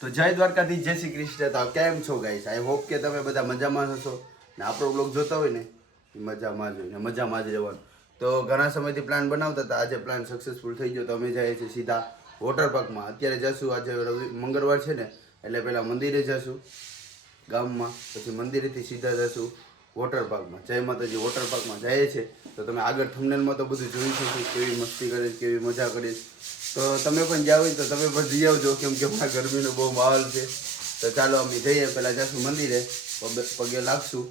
તો જય દ્વારકાથી જય શ્રી કૃષ્ણ. તો કેમ છો ગાઈસ? આઈ હોપ કે તમે બધા મજામાં હશો ને આપણો બ્લોગ જોતા હોય ને એ મજામાં જ હોય ને મજામાં જ રહેવાનું. તો ઘણા સમયથી પ્લાન બનાવતા હતા, આજે પ્લાન સક્સેસફુલ થઈ ગયો. તો અમે જઈએ છીએ સીધા વોટર પાર્કમાં. અત્યારે જશું, આજે મંગળવાર છે ને એટલે પહેલાં મંદિરે જશું ગામમાં, પછી મંદિરેથી સીધા જશું વોટર પાર્કમાં. જય માતાજી. વોટર પાર્કમાં જઈએ છીએ તો તમે આગળ થંબનેલમાં તો બધું જોઈ શકો, કેવી મસ્તી કરીશ, કેવી મજા કરીશ. તો તમે પણ જાવ તો તમે પણ જઈ આવજો, કેમ કે હમણાં ગરમીનો બહુ માહોલ છે. તો ચાલો અમે જઈએ, પહેલાં જઈશું મંદિરે, પગે લાગશું,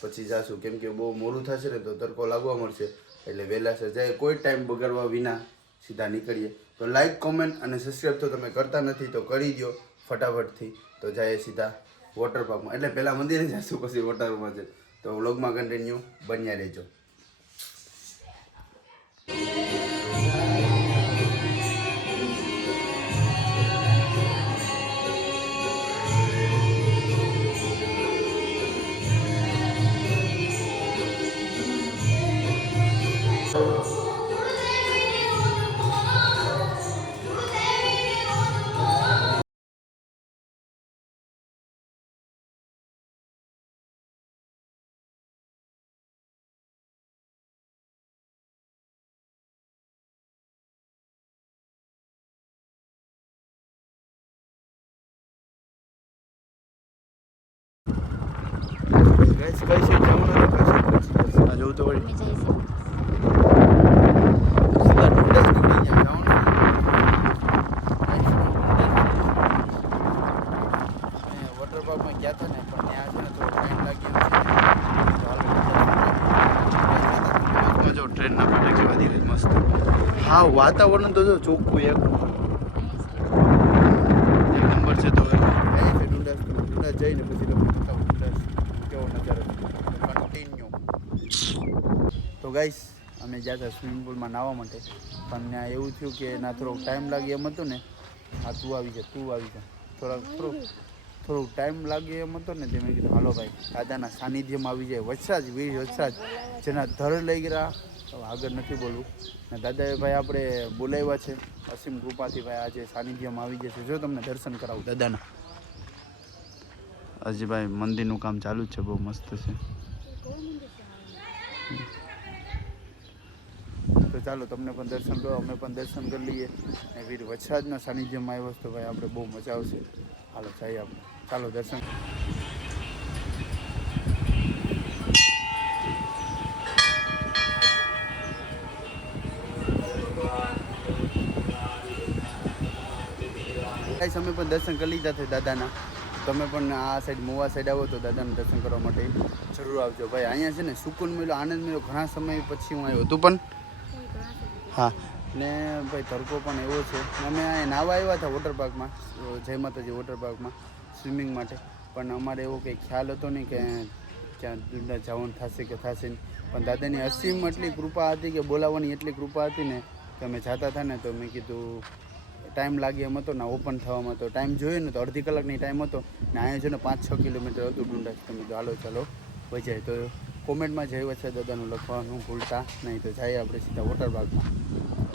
પછી જઈશું, કેમ કે બહુ મોડું થશે ને તો તડકો લાગવા મળશે. એટલે વહેલાસર જાય, કોઈ ટાઈમ બગાડવા વિના સીધા નીકળીએ. તો લાઈક, કોમેન્ટ અને સબસ્ક્રાઈબ તો તમે કરતા નથી તો કરી દો ફટાફટથી. તો જઈએ સીધા વોટર પાર્કમાં, એટલે પહેલાં મંદિરે જઈશું પછી વોટર પાર્કમાં છે. તો વ્લોગમાં કન્ટિન્યુ બન્યા રહેજો. કઈ સાઈડ જવાનું હતું? કઈ સાઈડ આ જવું તો વળી સીધા ઢુંડસ નીકળી ગયા જવાનું. વોટર પાર્કમાં ગયા હતા ને, પણ ત્યાં છે ને થોડો ટાઈમ લાગી છે. જો ટ્રેનના પાટા કેવા ધીરે મસ્ત. હા, વાતાવરણ તો જો ચોખ્ખું એક નંબર છે. તો અહીંયા છે ઢુંડસ. ઢુંડસ જઈને પછી તમને બતાવું ઢુંડસ કેવો નજારો કન્ટિન્યુ. તો ગાઈસ અમે ગયા હતા સ્વિમિંગ પુલમાં નાહવા માટે, પણ ત્યાં એવું થયું કે ના થોડોક ટાઈમ લાગે એમ હતું ને. હા, તું આવી જા. થોડુંક ટાઈમ લાગે એમ હતો ને, તે મેં કીધું હાલો ભાઈ દાદાના સાનિધ્યમાં આવી જાય. વચરાજ વીર વચરાજ જેના ધર લઈ ગયા. આગળ નથી બોલવું ને. દાદાએ ભાઈ આપણે બોલાવ્યા છે અસીમ કૃપાથી ભાઈ, આજે સાનિધ્યમાં આવી જશે. જો તમને દર્શન કરાવું દાદાના. હજી ભાઈ મંદિરનું કામ ચાલુ જ છે, બહુ મસ્ત છે. તો ચાલો તમને પણ દર્શન કરો, અમે પણ દર્શન કરી લઈએ. ને વીર વછરાજના સાનિધ્યમાં આવ્યો તો ભાઈ આપણે બહુ મજા આવશે. હાલો જઈએ આપણે, ચાલો દર્શન. અમે પણ દર્શન કરી લીધા છે દાદાના. તમે પણ આ સાઈડ મોવા સાઈડ આવો તો દાદાના દર્શન કરવા માટે જરૂર આવજો ભાઈ. અહીંયા છે ને સુકૂન મળ્યો, આનંદ મળ્યો. ઘણા સમય પછી હું આવ્યો. તું પણ? હા. ને ભાઈ તડકો પણ એવો છે. અમે અહીંયા નાહવા આવ્યા હતા વોટર પાર્કમાં, જય માતાજી વોટર પાર્કમાં સ્વિમિંગ માટે. પણ અમારે એવો કંઈ ખ્યાલ હતો નહીં કે ક્યાં જવાનું થશે કે થશે નહીં. પણ દાદાની અસીમ એટલી કૃપા હતી કે બોલાવવાની એટલી કૃપા હતી ને કે અમે જતા હતા ને તો મેં કીધું ટાઈમ લાગે એમ હતો ને ઓપન થવામાં. તો ટાઈમ જોયો ને તો અડધી કલાકની ટાઈમ હતો ને. અહીંયા છે ને 5-6 કિલોમીટર હતું ઢુંડાસ. તમે તો હાલો ચાલો વજાય. તો કોમેન્ટમાં જય વચ્ચે દાદાનું લખવાનું ભૂલતા નહીં. તો જઈએ આપણે સીધા વોટર પાર્કમાં.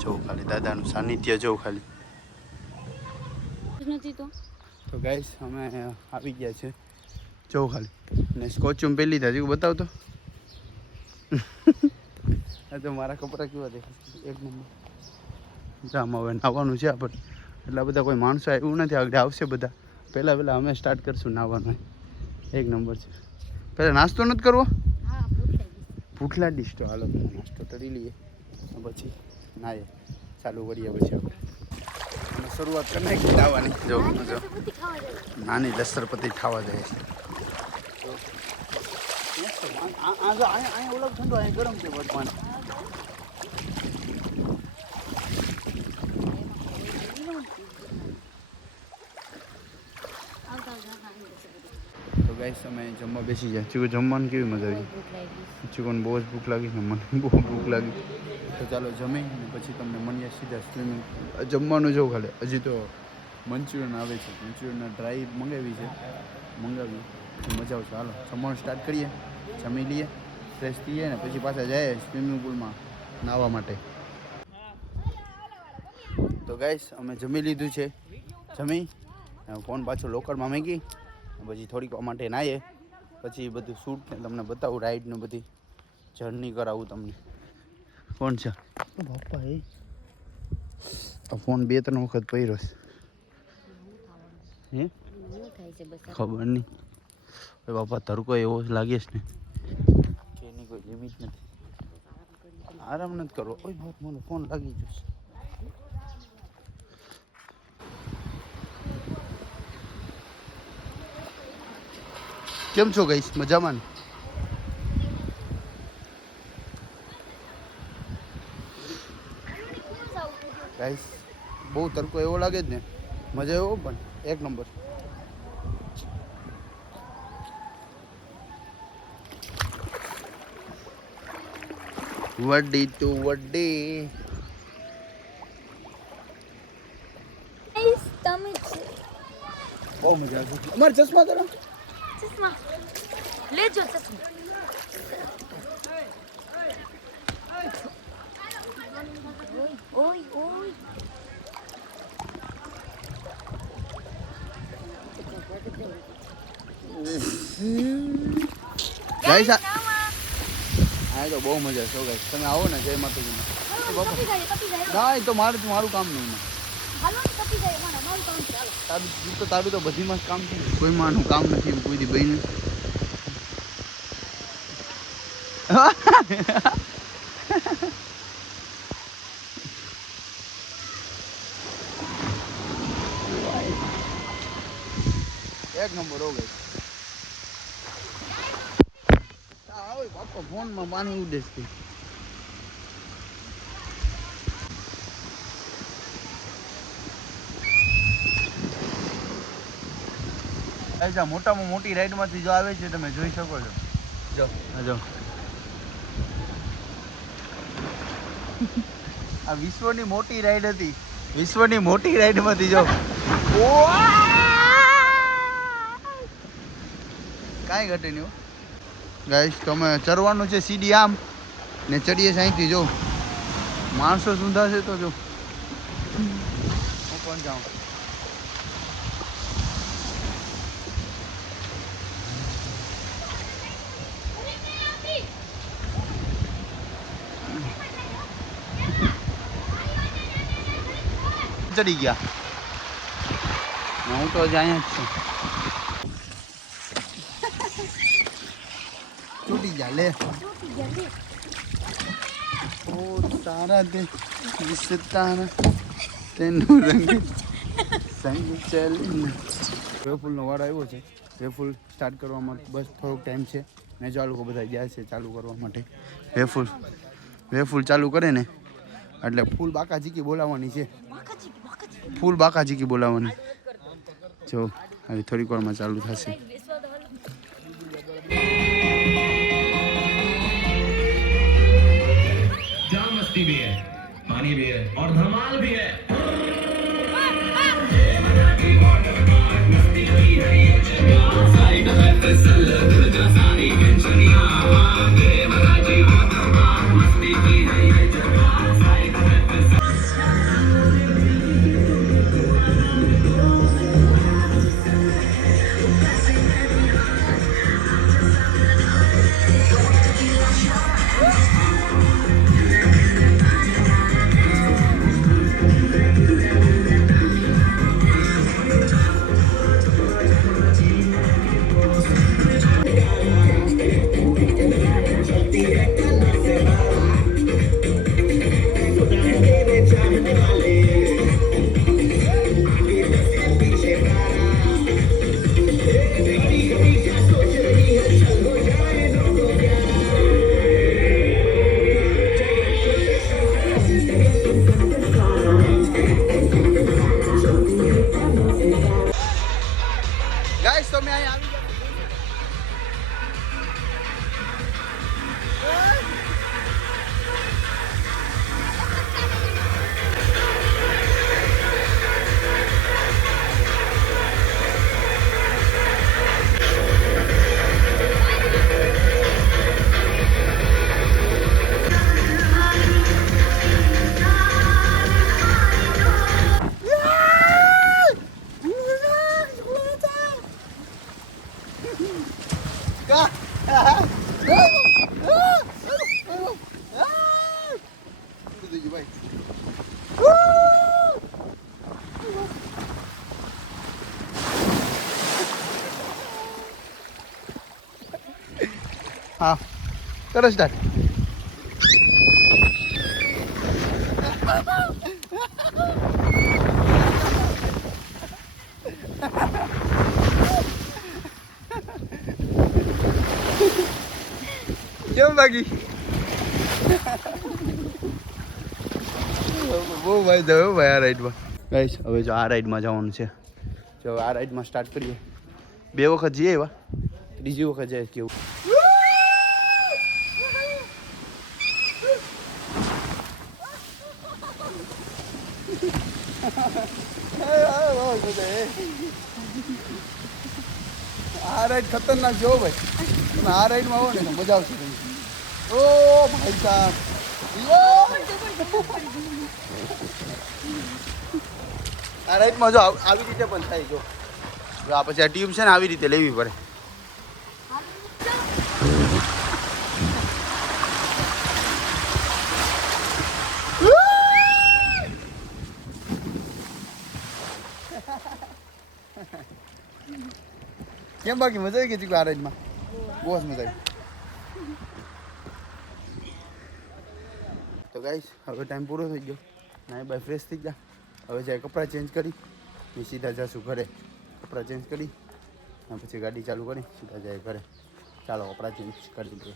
જોઉં ખાલી દાદાનું સાનિધ્ય જોઉં ખાલી નથી. તો ગાઈસ અમે આવી ગયા છે, જોઉં ખાલી. ને કોચ્યુમ પહેલી હતા હજી બતાવતો. તો મારા કપડાં કેવા દેખાય? એક નંબર. આમાં હવે નાહવાનું છે આપણે. એટલા બધા કોઈ માણસો આવ્યું નથી, આગળ આવશે બધા. પહેલાં અમે સ્ટાર્ટ કરશું નાહવાનું. એક નંબર છે. પહેલાં નાસ્તો નથી કરવો? ભૂખ લાગીશ તો હાલો પહેલાં નાસ્તો કરી લઈએ, પછી નાહીએ. ચાલુ કરીએ પછી આપણે શરૂઆત કરી નાખી નાહવાની. જો નાની લસરપતિ ખાવા જાય છે. અહીંયા ઓલો ઠંડો, અહીંયા ગરમ છે વર્તમાન. તો ગાઈસ અમે જમવા બેસી જાય. ચીકુ જમવાનું કેવી મજા આવી? ચીકુને બહુ જ ભૂખ લાગી છે, મને બહુ ભૂખ લાગી. તો ચાલો જમી ને પછી તમને મળીએ સીધા સ્વિમિંગ. જમવાનું જવું ખાલી. હજી તો મંચુરિયન આવે છે, મંચુરિયનના ડ્રાય મંગાવી છે, મંગાવી મજા આવશે. હાલો જમવાનું સ્ટાર્ટ કરીએ, જમી લઈએ, ફ્રેશ થઈએ ને પછી પાછા જઈએ સ્વિમિંગ પુલમાં નાહવા માટે. તો ગાઈસ અમે જમી લીધું છે. જમી ફોન પાછો લોકરમાં મૂકી પછી થોડીક વાર માટે નાહીએ પછી બધું શૂટ ને તમને બતાવું રાઈડ ને બધી જર્ની કરાવું તમને. કોણ છે બાપા? એ ફોન 2-3 વખત પહેર્યો છે. ખબર નહીં બાપા, તડકો એવો લાગે છે ને કે એની કોઈ લિમિટ નથી. આરામ નથી કરવો. ઓય મને ફોન લાગી જશે. કેમ છો ગાઈસ? મજામાં? ગાઈસ બહુ તડકો એવો લાગે જ ને, મજા એવો પણ એક નંબર. વડી તું વડી. બહુ મજા આવે. અમારે ચશ્મા કરો. ચશ્મા લેજો. ચશ્મા ઓય ઓય. ગાઈસ આ તો બહુ મજા છે ગાઈસ. તમે આવો ને જય માતાજીમાં. ના તો મારું કામ નહીં. તારું તો બધીમાં જ કામ છે. કોઈ માનું કામ નથી કોઈ દી બહીને. એક નંબર હો ગઈ. બાપા ફોનમાં પાણી ઉડે છે. મોટામાં મોટી રાઈડમાંથી જો આવે છે તમે જોઈ શકો છો. જો આ વિશ્વની મોટી રાઈડ હતી. વિશ્વની મોટી રાઈડમાંથી જો કાંઈ ઘટે નહીં. ગાઈસ તમે ચરવાનું છે સીડી આમ ને ચડીએ સાઈથી. જો માણસો સુંધા છે તો જો હું કોણ જાઉં. ચડી ગયા. હું તો જ અહીંયા જ છું. છૂટી ગયા લે. ઓ તારા દે વિસ્તારા તેનું રંગ સંગ ચાલીને. વેફૂલનો વાર આવ્યો છે. વેફૂલ સ્ટાર્ટ કરવામાં બસ થોડોક ટાઈમ છે. ને જો આ લોકો બધા ગયા છે ચાલુ કરવા માટે. વેફૂલ ચાલુ કરે ને એટલે ફૂલ બાકાજીકી બોલાવવાની છે. ફૂલ બાકાજીકી બોલાવવાની. જો હવે થોડીક વારમાં ચાલુ થશે. मस्ती भी है, पानी भी है और धमाल भी है. હા કરો સ્ટાર્ટ. કેમ બાકી બહુ ભાઈ જયો ભાઈ આ રાઈડમાં. ગાઈસ હવે જો આ રાઈડમાં જવાનું છે. જો આ રાઈડમાં સ્ટાર્ટ કરીએ. 2 વખત જઈએ એવા, ત્રીજી વખત જાય કેવું. આ રાઈડ ખતરનાક જો ભાઈ. તમે આ રાઈડમાં આવો ને તો મજા આવશે તમને. ઓ ભાઈ સાહેબ આ રાઈડમાં જો આવી રીતે પણ થાય. જો આ પછી આ ટ્યુબ છે ને આવી રીતે લેવી પડે. કેમ બાકી મજા આવી ગઈ આ રાઈડમાં? બહુ જ મજા આવી. તો ગાઈસ હવે ટાઈમ પૂરો થઈ ગયો. નાઈ બાય ફ્રેશ થઈ ગયા. હવે જાય કપડાં ચેન્જ કરી ને સીધા જશું ઘરે. કપડાં ચેન્જ કરી અને પછી ગાડી ચાલુ કરી સીધા જાય ઘરે. ચાલો કપડાં ચેન્જ કરી દઈએ.